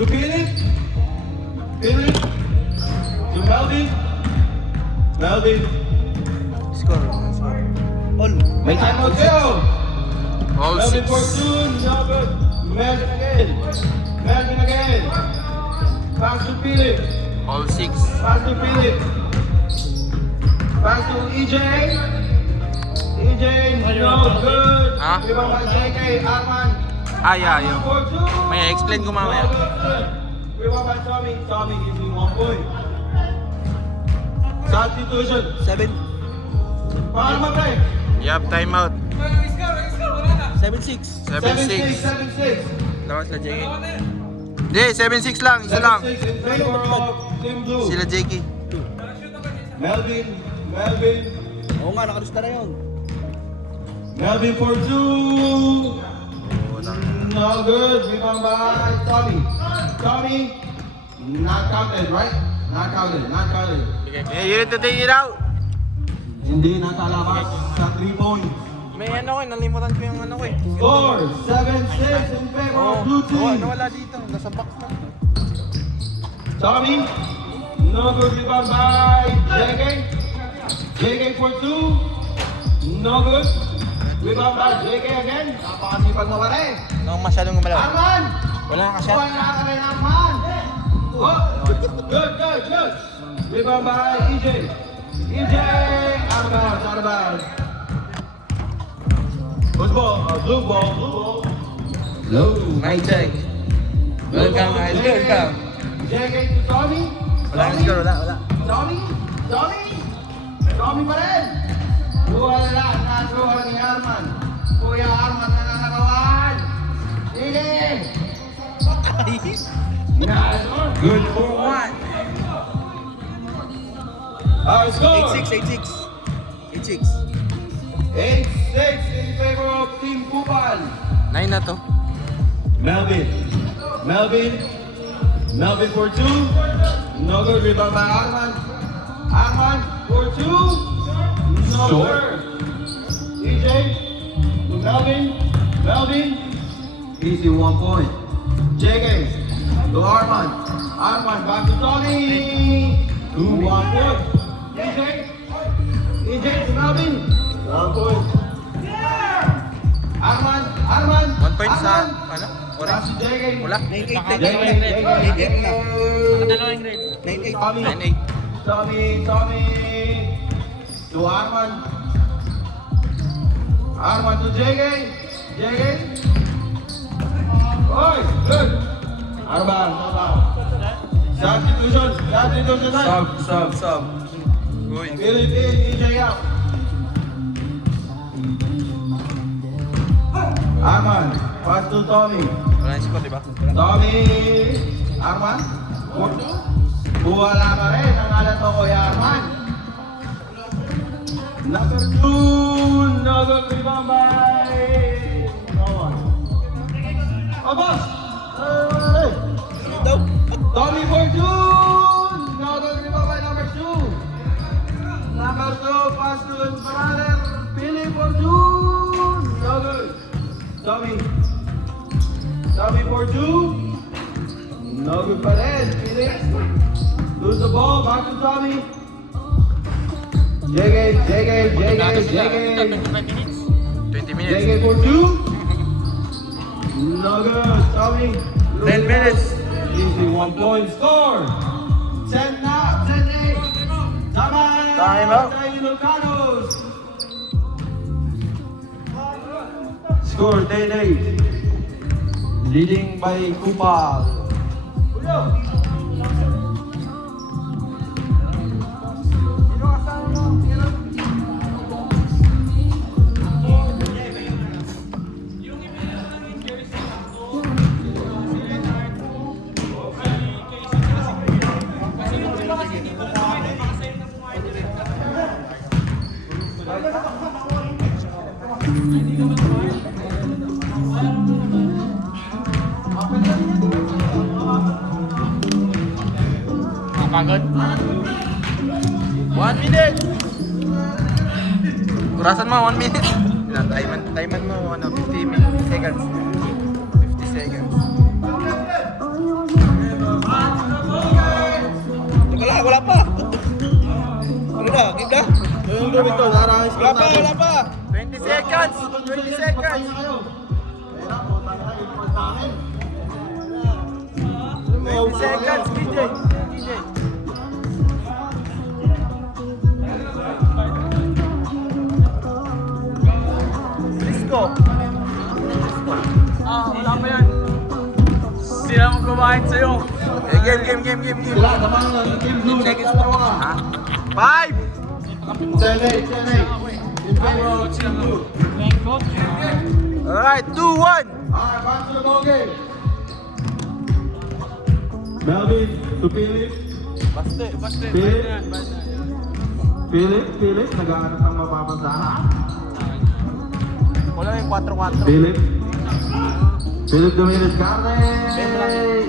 To Philip. Philip. To Melvin. Melvin. Score. All. May time out kayo. All Melvin 6. Fortune. No good. Melvin again. Melvin again. Pass to Philip. All 6. Pass to Philip. Pass to EJ. EJ, no good. Ha? Ibang ba JK, Arman. Yeah. Fortune. May explain ko mamaya. No good. Ibang ba Tommy? Tommy gives me 1 point. Substitution. 7. Paano matay? Yup, timeout. 7-6. 7-6. 7-6. Lakas sila JK. Hindi, 7-6 lang. Isa lang. 7-6 in favor of Team Blue. Sila JK. Melvin. Melvin. Oo nga, nakalusta na yun. Melvin for 2. No good. Rebound by Tommy. Tommy. Not counted, right? Not counted. Not counted. Yeah, you need to take it out. Hindi nakalabas sa 3 points. May ano ko, nalimutan ko yung ano ko eh. Score 7-6 in favor of Blue Team. Nawala dito. Nasa box na. Tommy. No good. Rebound by JK. JK for 2. No good. Rebound by JK again. Napakasipag mo pare. Nang masyadong gumalaw. Arman! Wala ka siya. Wala ka rin Arman! Oh! Good. Rebound by EJ. EJ! Out of bounds. Who's ball? Blue ball. Blue. Mic check. Welcome, guys. Welcome. JK to Tommy. Wala kang score, wala. Tommy pa rin. Wala. Nasuha ni Arman. Kuya Arman nananakawan. Sige. Good for 1. Score. 8-6. 8-6. 8-6 in favor of Team Kupal. 9 na to. Melvin for 2. No good. Rebound by Arman. Arman for 2. No good. EJ to Melvin. Easy 1 point. JK to Arman. Arman back to Tommy. 1 point. EJ to Melvin. 1 point. Arman. 1 point sa, ano? Pass to JK. Wala. 9-8. Dalawang grade. 9-8. 9-8. Tommy to Arman. Arman to JK. Oy, good. Arman. Substitution time. Sub. Uy. Philippine EJ out. Arman, pass to Tommy. Wala yung score, diba? Tommy, Arman. Wala ka rin. Ang alat mo, Kuya Arman. Number 2. Nagag rebound by... No one. Oh, boss! Hey! Tommy for 2. Nagag rebound by number 2. Number 2, pass to his brother. Billy for 2. No good. Tommy for 2. No good pa rin. Felix. Lose the ball. Back to Tommy. JK. 20 minutes. JK for 2. No good. Tommy. 10 minutes. Easy 1 point score. 10 na. 10-8. Time out. Ilocanos. Score 10-8. Leading by Kupal. Pagod. 1 minute. Kurasan mo, 1 minute. Timean mo, 50 seconds. 50 seconds. Siguro ito, narangis ka na. Wala pa! 20 seconds! 20 seconds! 20 seconds, DJ! Risco! Wala pa yan. Hindi na magbabayad sa'yo. Game. Sila, naman ng Team Blue. Seconds pa mga. 5! 10-8. In favor of Team Blue. Alright, 2-1! Alright, back to the ball game. Melvin to Philip. Philip, nag-aanap ng mapapansahan. Wala yung 4-4. Philip Dominguez Carne.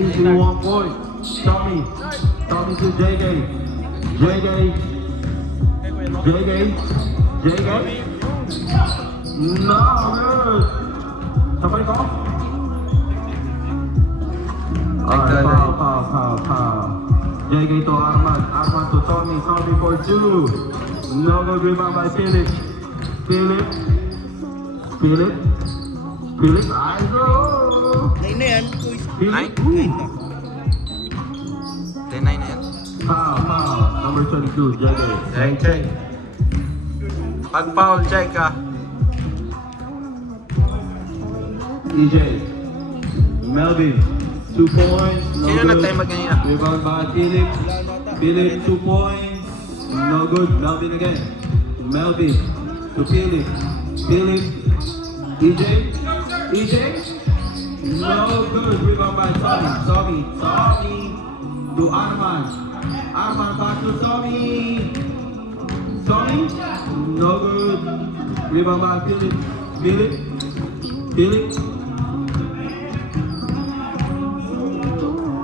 Easy 1 point. Tommy to JJ. No, good. Somebody call? Alright, foul. JJ to Arman to Tommy for 2. No good rebound by Philip, I go. 9 na yan. Uy. Philip, 10-9 na yan. foul. Number 22, JJ. Pag foul, check ka. EJ, Melvin, 2 points. No Sino good. nag-time out kanina? Rebound by Philip. Philip, 2 points. No good. Melvin again. Melvin to Philip. EJ. No good. Rebound by Tommy to Arman. Arman back to Tommy. No good. Rebound by Philip.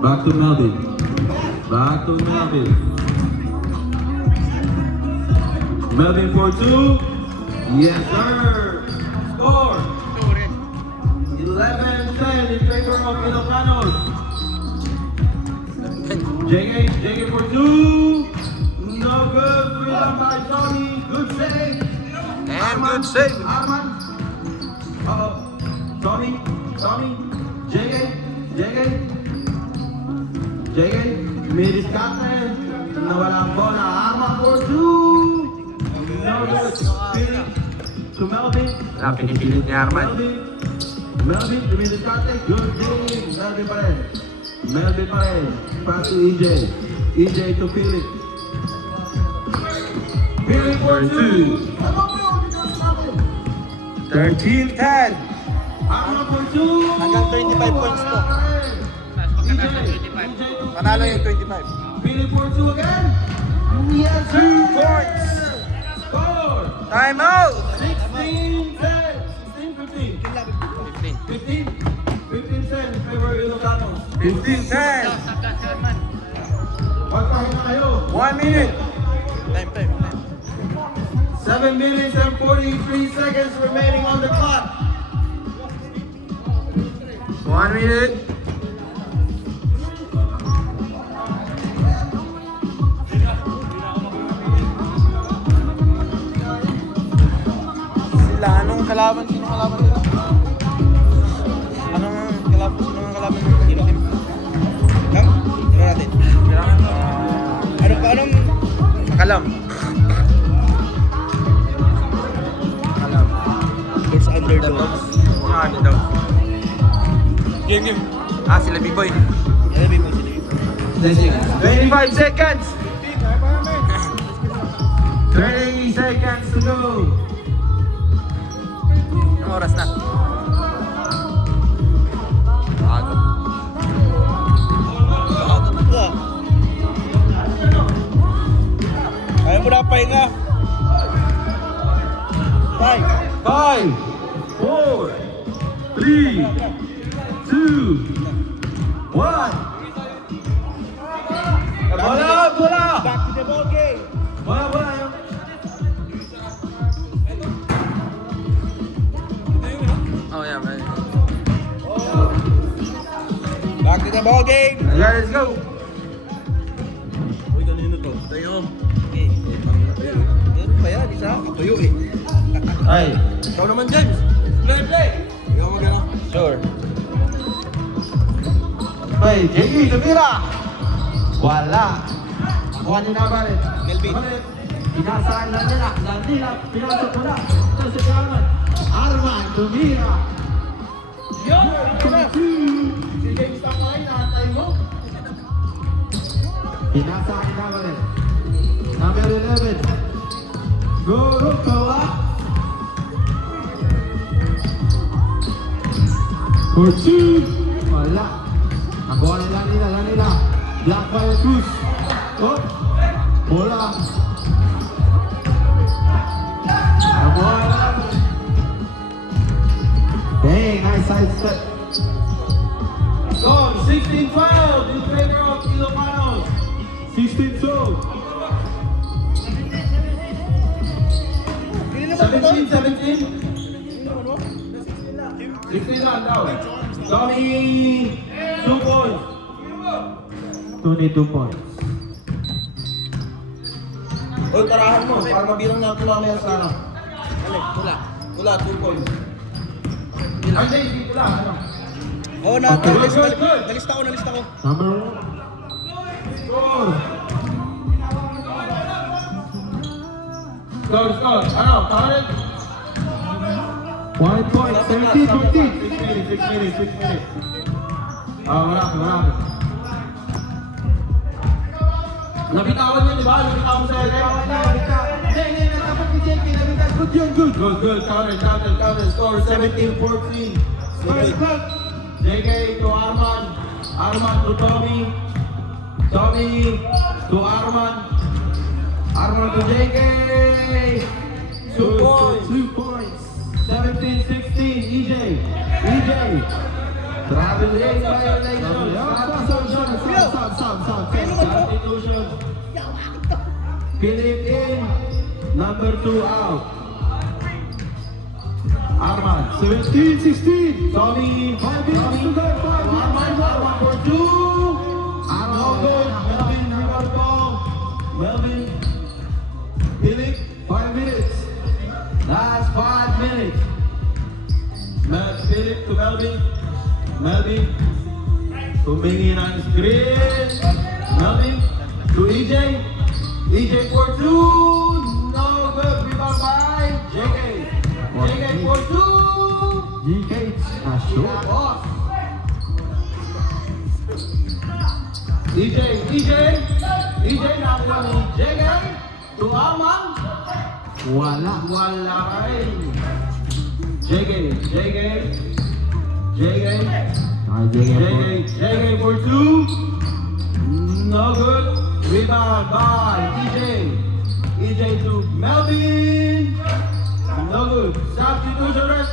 Back to Melvin. Melvin for 2. Yes, sir. Score. 11-10 in favor of Ilocanos. JK for 2. No good. Rebound by Tommy. Good save. And good save. Arman. Tommy. JK. Midiskate. Nawala ang bola. Arman for 2. No good. Philip to Melvin. Wala, pinipilit ni Arman. Melvin, Midiskate. Good game. Melvin pa rin. Pass to EJ to Philip. Philip for 2. 13-10. Arman for 2. Hanggang 25 points to. Panalo yung 25. Philip for 2 again. Yes, 2 points. Score. Time out. 16-10. 15-10 in favor of Ilocanos. 15-10. Magpahinga kayo. 1 minute. Time. 7 minutes and 43 seconds remaining on the clock. 1 minute. Anong kalaban? Sino kalaban nila? Sino ang kalaban ng team? Tira natin. Anong Makalam. First underdog. Ano daw? Game. Sila B-Boy. Alam mo sila. 25 seconds. 30 seconds to go. Anong oras na? Aga. Ayaw mo na pahinga. 5. 5, 4, 3, 2, 1. Bola! Back to the ball game. Bola. Oh yeah, man. Back to the ball game. Yeah, let's go. Uy, kanino to? Tayo. Okay. Meron pa yan, isa. Katuyo eh. Ay. Ikaw naman, James. Play! Ikaw magana. Sure. Ay, JE, tumira. Wala. Kuha ni Nabaret. Melvin. Inasaan lang nila. Landila, pinasok mo na. Ito si Arman. Arman, tumira. Yun! Si James Takay, nakatay mo. Inasaan ni Nabaret. Number 11. Guru Kawa. For 2. Wala. Nakuha nila nila. Black Fire Cruz. Oh. Bola. Nakuha nila. Dang, nice side step. Score 16-12 in favor of Ilocanos. 16-12. 17. 16 lang daw. Tommy, 2 points. Tony, 2 points. Uy, tarahan mo. Para mabilang natin mamaya sa ano. Wala, 2 points. Ay, dito lang. Ano? Oo, Okay. nalista ko. Number 1. Score. Score. Ano? Target? 1 point. 17. 6 minutes. Marami. Nabitawan niya, di ba? Nabitawan sa LA. Hindi. Dapat ni JK. Nabitawan. Good. Counted. Score 17-14. JK to Arman. Arman to Tommy. Tommy to Arman. Arman to JK. 2 points. 17-16. EJ. Traveling violation. Substitution. Philip in. Number 2 out. Arman. 17-16. Tommy. Arman for 2. Arman good. Melvin rebound ball. Melvin. Philip. 5 minutes. Last 5 minutes. Philip to Melvin. Tumingin ang screen. Melvin to EJ. EJ for 2. No good. Rebound by JK. JK for 2. JK na short. EJ nakuha ni JK to Arman. Wala rin. JK for 2. No good. Rebound by EJ to Melvin. No good. Substitution rest.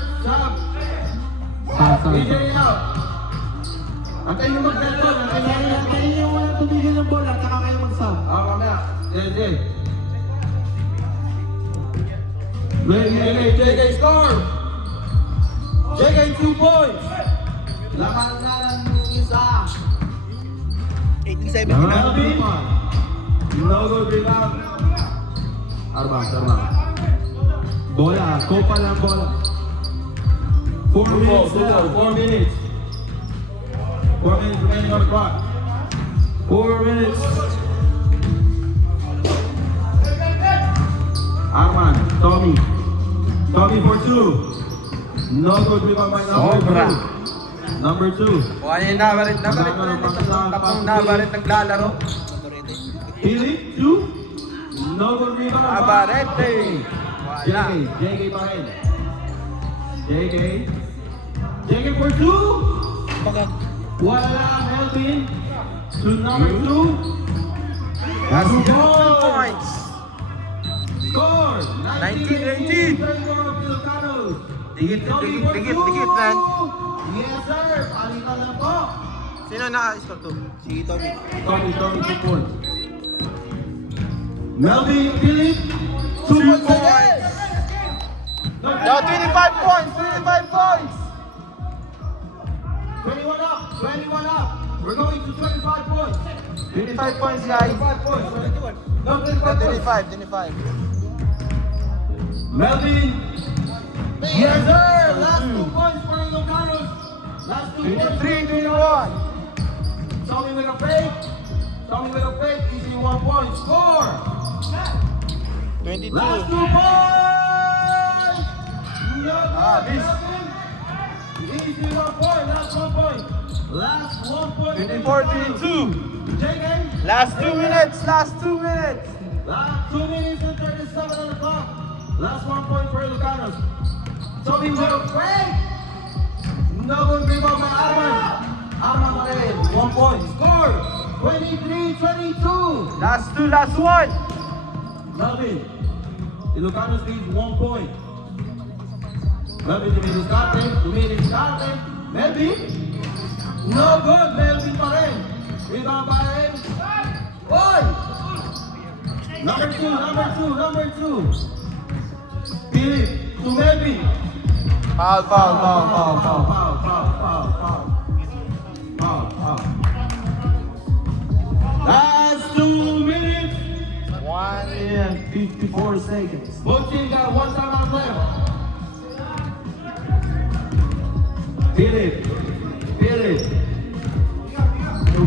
EJ out. Antayin yung mag-record. Antayin yung walang tumigil ng bola. Tsaka kayo mag-sub. Mamaya. Yes. JK score. JK 2 points. Laban na ng isa. 87 Melvin. No good rebound. Arbang. Bola. Kopa lang bola. 4 minutes now. 4 minutes. 4 minutes remaining on the clock. 4 minutes. Arman. Tommy for 2. No good rebound by number 2. Kuha niya yung Nabaret. Tatlong Nabaret naglalaro. Philip 2. No good rebound by Nabaret eh. Wala. JK pa rin. JK for 2. Wala Melvin. To number 2. That's 2 Score. points. Score 19-18. Dikit, man. Yes sir. Palitan na po. Sino naka-score to? Si Tommy. Tommy 2 points. Melvin Philip 2 points. Yo, 25 points. 21 up. We're going to 25 points. 25 points, guys. 25 points. No, 25 points. 25. Melvin. Yes, sir. Last 2 points for Ilocanos. Last 2 points. 23-21. Tommy with a fake. Tommy with a fake. Easy 1 point. Score. 22. Last 2 points. No good. miss. Easy 1 point. Last 1 point. Last 1 point. 24-22. JK. Last 2 minutes. Last 2 minutes. Last 2 minutes and 37 on the clock. Last 1 point for Ilocanos. Tommy with a fake. No good rebound by Arman. Arman Morel. 1 point. Score. 23-22. Last 2, last 1. Melvin. Ilocanos leads 1 point. Melvin, 2 minutes starting. 2 minutes starting. Melvin. No good. Melvin pa rin. Rebound by him. Boy. Number 2, number 2, number 2. Philip to Melvin. Foul. Foul. Last 2 minutes. 1 And 54 seconds. Both teams got 1 timeout left. Philip. To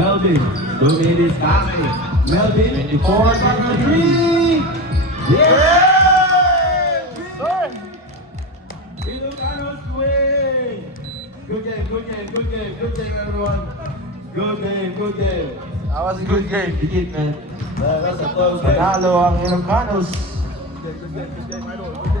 Melvin. 2 minutes starting. Melvin. 4 3. Yeah! Ilocanos win! Good game, everyone. Good game. That was a good game. Higit, man. That's a close game. Panalo ang Ilocanos.